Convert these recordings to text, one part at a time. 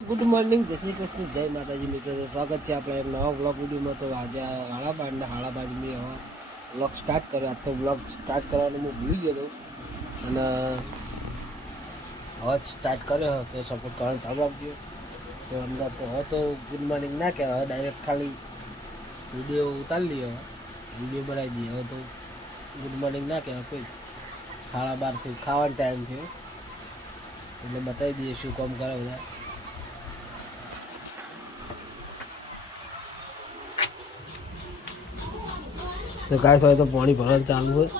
Good morning, જય શ્રી કૃષ્ણ, જય માતાજી મિત્રો. સ્વાગત છે આપણે એક નવા બ્લોગ વિડીયોમાં. તો આજે હાડા બાજુની હવે બ્લોગ સ્ટાર્ટ કર્યો. આજ તો બ્લોગ સ્ટાર્ટ કરવાનું હું ભૂલી ગયો અને હવે સ્ટાર્ટ કર્યો તો સપોર્ટ કરવાનું ચાલુ રાખજો. તો અંદર તો હવે તો ગુડ મોર્નિંગ ના કહેવાય, હવે ડાયરેક્ટ ખાલી વિડીયો ઉતારી લઈએ, વિડીયો બનાવી દઈએ. હવે તો ગુડ મોર્નિંગ ના કહેવાય, કોઈ 12:30 ખાવાનો ટાઈમ થયો એટલે બતાવી દઈએ શું કામ કરે બધા. तो गाइस હોય તો પાણી ભરવાનું ચાલુ હોય.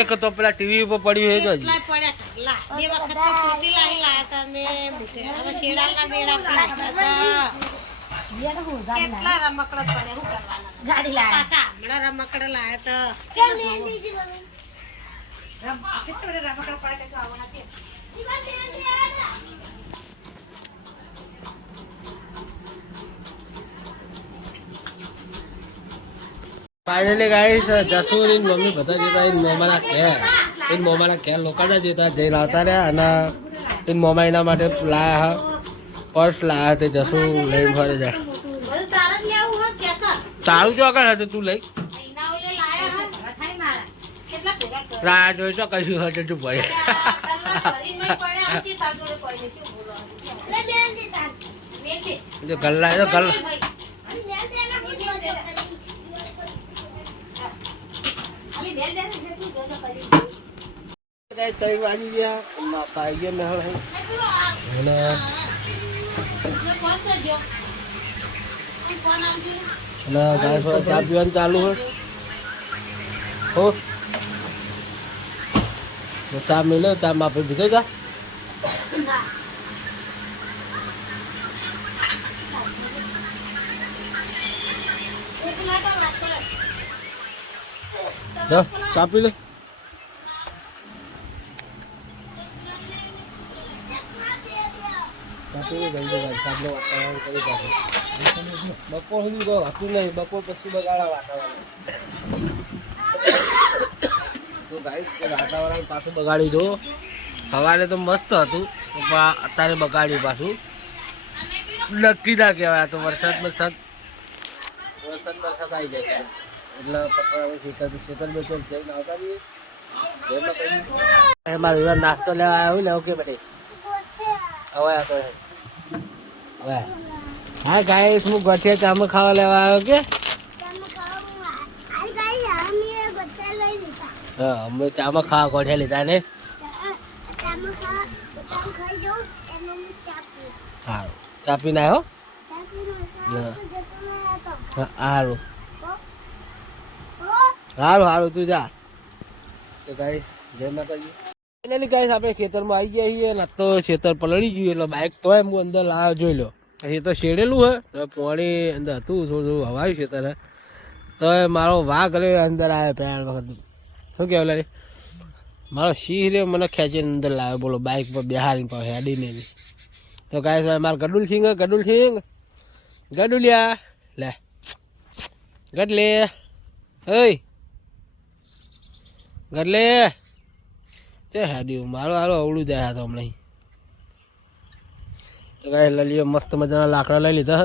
એક તો પેલા ટીવી ઉપર પડ્યું છે फाइनली गाइस जसूर इन मम्मी बता देता इन मोमाना क्या लोकाना जेता जय लाता रे અને इन मोमा એના માટે લાયા પર્સ લાયા તે જસુ લઈને ફરે જાય. તારું જો આગળ હતું તું લઈ રા જોઈ છો કશું હતું તું પડે જો ગલ્લા જો ગલ્લા તઈ વાજી ગયા પાઈ ગયા મેહળ હે અને ગાય ચા પીવાનું ચાલુ હો તો ચા મિલે ચા માં આપણે ભીગો જા ચા પી લે. બપોર સુધી તો હતું નહીં, બપોર પછી બગાડા વાતાવરણ. તો ગાઈસ વાતાવરણ પાછું બગાડ્યું જો. સવારે તો મસ્ત હતું પણ અત્યારે બગાડ્યું પાછું. નક્કી ના કહેવાય, તો વરસાદ આવી જાય એટલે શેતર બેતર જઈને આવતા રહીએ. મારો નાસ્તો લેવા આવ્યો ને ઓકે બધે હવે તો હા ગાઈસ હું ગઠિયા ચામાં ખાવા લેવા આવ્યો કે હા અમે ચામાં ખાવા ગઠિયા લીધા ને સારું ચા પીને આવ્યો સારું સારું સારું તું જા. તો ગાઈસ જય માતાજી. ફાઇનલી ગાઈસ આપણે ખેતરમાં આવી ગયા છીએ ને તો ખેતર પલળી ગયું એટલે બાઇક તોય હું અંદર લાવ્યો જોઈ લો. એ તો શેડેલું હે તો પાણી અંદર હતું થોડું હવાયું ખેતર હે તો મારો વાઘ રે અંદર આવ્યો પ્રયાણ વખત. શું કહેવાય લે મારો સિંહ રે મને ખેંચીને અંદર લાવ્યો બોલો બાઇક પર બિહારીને પર હેડીને. તો ગાઈસ મારો ગડુલિયા લે ગડલે ઓય ગડલે તે હેડ્યું મારું હારું અવળું જાય તો હમણાં. તો ગાઈસ લઈએ મસ્ત મજાના લાકડા લઈ લીધા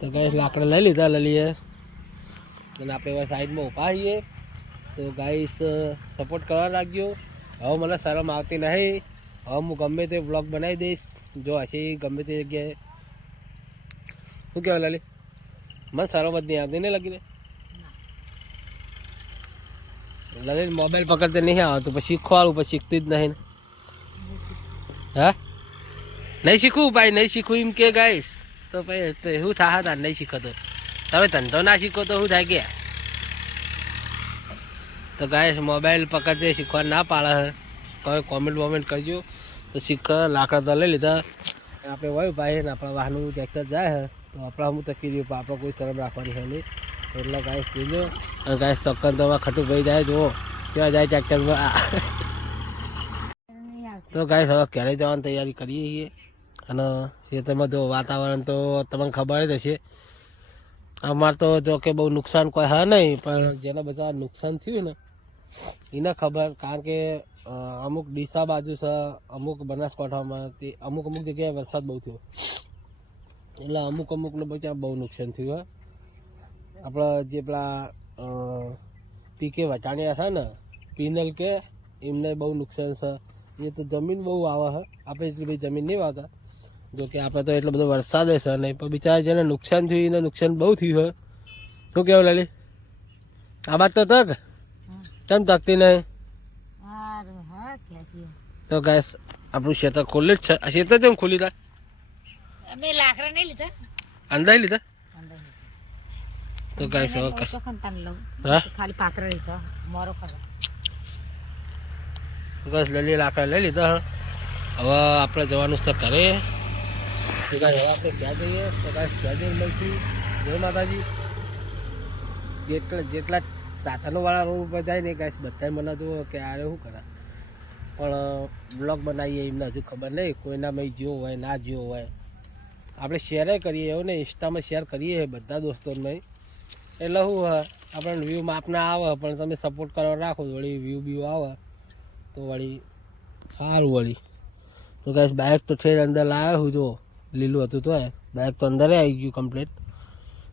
તો ગાઈસ લાકડા લઈ લીધા લઈએ અને આપણે સાઈડમાં ઊભા છીએ. તો ગાઈસ સપોર્ટ કરવા લાગ્યો. હવે મને શરમ આવતી નહીં, હવે હું ગમે તે બ્લોગ બનાવી દઈશ જો હશે ગમે તે જગ્યાએ. શું કહેવાય લાલી મને શરમ જ નહીં આવતી ને લગીને લલિત મોબાઈલ પકડતે નહીં આવતું પછી શીખવાડું પછી શીખતી જ નહીં. હા નહીં શીખવું ભાઈ નહીં શીખવું એમ કે ગાઈશ તો ભાઈ શું થાય તાર નહીં શીખો તો તમે ધંધો ના શીખો તો શું થાય કે. તો ગાઈશ મોબાઈલ પકડતે શીખવા ના પાડે કોઈ કોમેન્ટ કરજો તો શીખ લાકડા તો લઈ લીધા આપણે હોય ભાઈ ને આપણા વાહનનું ટ્રેક્ટર જાય તો તો આપણા હું તકી રહ્યું પણ આપણે કોઈ શરમ રાખવાની છે નહીં એટલે ગાઈસ જોજો અને ગાઈસ ટક્કર તો ખટું ભાઈ જાય જુઓ ત્યાં જાય ટ્રેક્ટરમાં તો ગાઈસ હવે ઘરે જવાની તૈયારી કરીએ છીએ અને ખેતરમાં જો વાતાવરણ તો તમને ખબર જ હશે અમારે તો જો કે બહુ નુકસાન કોઈ હા નહીં પણ જેને બધા નુકસાન થયું ને એને ખબર કારણ કે અમુક ડીસા બાજુ છે અમુક બનાસકાંઠામાં તે અમુક જગ્યાએ વરસાદ બહુ થયો એટલે અમુકને બધા બહુ નુકસાન થયું હોય આપણા જે પેલા પીકે વટાણિયા છે ને પિનલ કે એમને બહુ નુકસાન છે એ તો જમીન બહુ આવે છે આપણે એટલી બધી જમીન નહીં વાવતા જો કે આપણે તો એટલો બધો વરસાદ છે નહીં પણ બિચારા જેને નુકસાન થયું એને નુકસાન બહુ થયું હોય શું કહેવું લાલી આ વાત તો તક કેમ તકતી નહીં તો ગેસ આપણું ખેતર ખોલ્યું જ છે આ ખેતર કેમ ખોલી તા અમે લાકડા નહીં લીધા અંદર લીધા તો ગેસ હવે હા ખાલી પાકરા લીધા મોરો કરો ગેસ લઈ લાકડા લઈ લીધા હવે આપણે જવાનું છે ઘરે તો ગાય હવે આપણે ક્યાં જઈએ તો ગાય ક્યાં જઈને મળશું જય માતાજી જેટલા સાધનોવાળા રોડ ઉપર જાય ને ગાય બધા મને જુઓ કે આરે શું કરે પણ બ્લોગ બનાવીએ એમને હજુ ખબર નહીં કોઈના મેં જ્યો હોય ના જ્યો હોય આપણે શેરે કરીએ એવું ને ઇન્સ્ટામાં શેર કરીએ બધા દોસ્તોને એટલે શું હોય આપણને વ્યૂ માપના આવે પણ તમે સપોર્ટ કરવા રાખો વળી વ્યૂ આવે તો વળી સારું વળી તો ગાઈસ બાઇક તો ઠેર અંદર લાવ્યો હું જો લીલું હતું તો બાઇક તો અંદર આવી ગયું કમ્પ્લીટ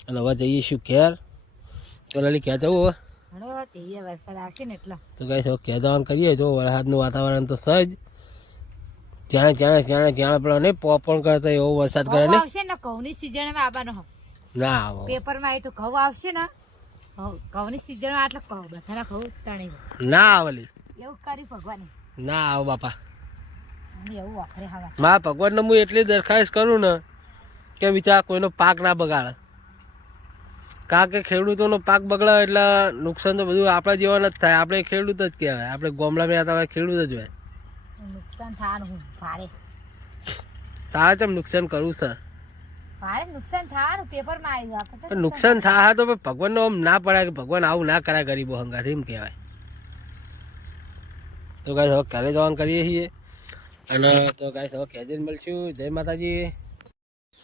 અને હવે જઈશું ઘેર તો લલી ક્યાં જવું હવે વરસાદ આવશે ને એટલા તો ગાઈસ હવે ક્યાં જવાનું કરીએ જો વરસાદનું વાતાવરણ તો સજ જ્યાં પેલો નહીં પોપણ કરતા એવો વરસાદ કરે ને આવશે ને ઘઉંની સિઝનમાં આવવાનો ના આવો પેપરમાં એ તો ઘઉં આવશે ને ઘઉંની સિઝનમાં આટલે બધાના ઘઉં તણી ના આવેલી એવું કરી ભગવાને ના આવો બાપા એવું વાખરે હવા મારા ભગવાનને હું એટલી દરખાસ્ત કરું ને કે વિચાર કોઈનો પાક ના બગાડે કારણ કે ખેડૂતોનો પાક બગડે એટલે નુકસાન તો બધું આપણા જીવન જ થાય આપણે ખેડૂત જ કહેવાય આપણે ગામડામાં રહેતા હોય ખેડૂત જ હોય નુકસાન થવાનું ભારે તારે કેમ નુકસાન કરવું છે ભારે નુકસાન થવાનું પેપરમાં આવ્યું નુકસાન થાય તો ભગવાનનો આમ ના પડાય કે ભગવાન આવું ના કરાય ગરીબો હંગાથી એમ કહેવાય તો ગાઈસ હવે ઘરે જવાનું કરીએ છીએ અને તો ગાઈસ હવે ખેજન મળશું જય માતાજી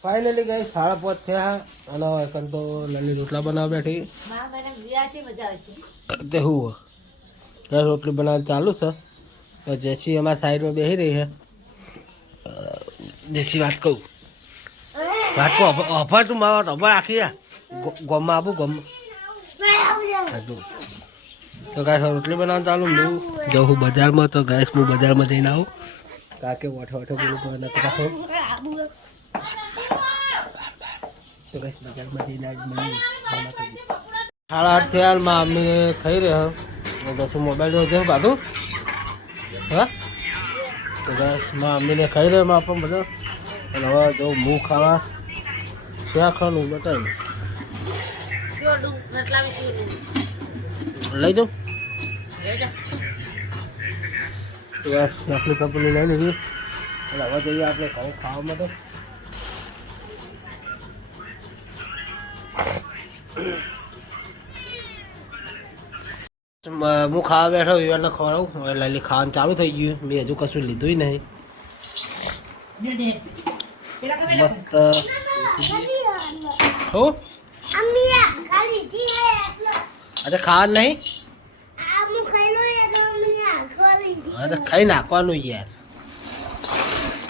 ફાઇનલી ગાઈસ 5:30 થયા અને હવે તો લલી રોટલા બનાવવા બેઠી તે હું ઘર રોટલી બનાવવાનું ચાલુ છે તો જેસી અમારા સાઈડમાં બેસી રહી છે દેશી વાત કહું વાત કહું અફર તું મારા તો અફર આખી ગોમમાં આવું ગોમમાં તો ગાય રોટલી બનાવવાનું ચાલુ હું જઉં બજારમાં તો ગાય હું બજારમાં જઈને આવું કાકે વાઠો બોલું તો રાખો તો ગાય બજારમાં જઈને મળી 8:30 થયા મમ્મી ખાઈ રહ્યા દસું મોબાઈલ જોઉં કાઢું હા તો ગાય મમ્મીને ખાઈ રહ્યા માં પણ બધા અને હવે જો હું ખાવા ક્યાં ખાવાનું બતાવી લઈ દઉં આપણી કંપની લઈ લીધી એટલે હવે જઈએ આપણે ઘરે ખાવા માટે હું ખાવા બેઠો વિવાને ખવડાવું હવે લલી ખાવાનું ચાલુ થઈ ગયું મેં હજુ કશું લીધું નહીં મસ્ત હો અરે ખાવાનું નહીં હા તો ખાઈ નાખવાનું યાર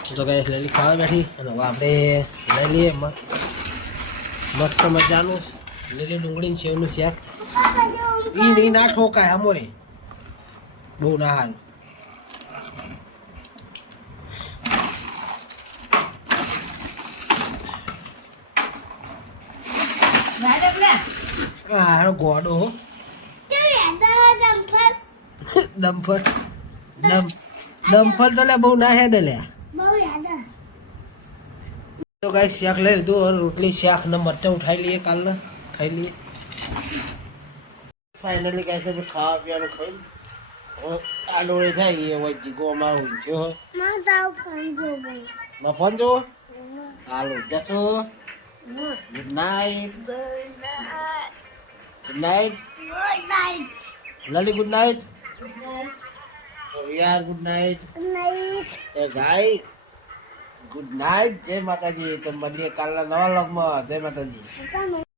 તો કઈ લલી ખાવા બેઠી અને હવે આપણે લઈ લઈએ મસ્ત મજાનું લીલી ડુંગળી સેવનું શાક એ નહીં ના ઠોકાય અમોરે બહુ ના હાલ હારો ગોડો ડમ્ફર તો લે બહુ ના હેડે લે તો ગાઈસ શાક લઈ લીધું રોટલી શાક ને મરચાં ઉઠાઈ લઈએ કાલના ખાઈ લઈએ ફાઇનલી ગાઈસ આપણે ખાવા પીવાનું ખાઈ આ ડોળે થાય એ હોય જીગો અમારો ઊંચો હોય ફોન જોવો હાલો જશો good night good night Lali good night યાર good night guys good night જય માતાજી તો મળીએ કાલના નવા વ્લોગમાં જય માતાજી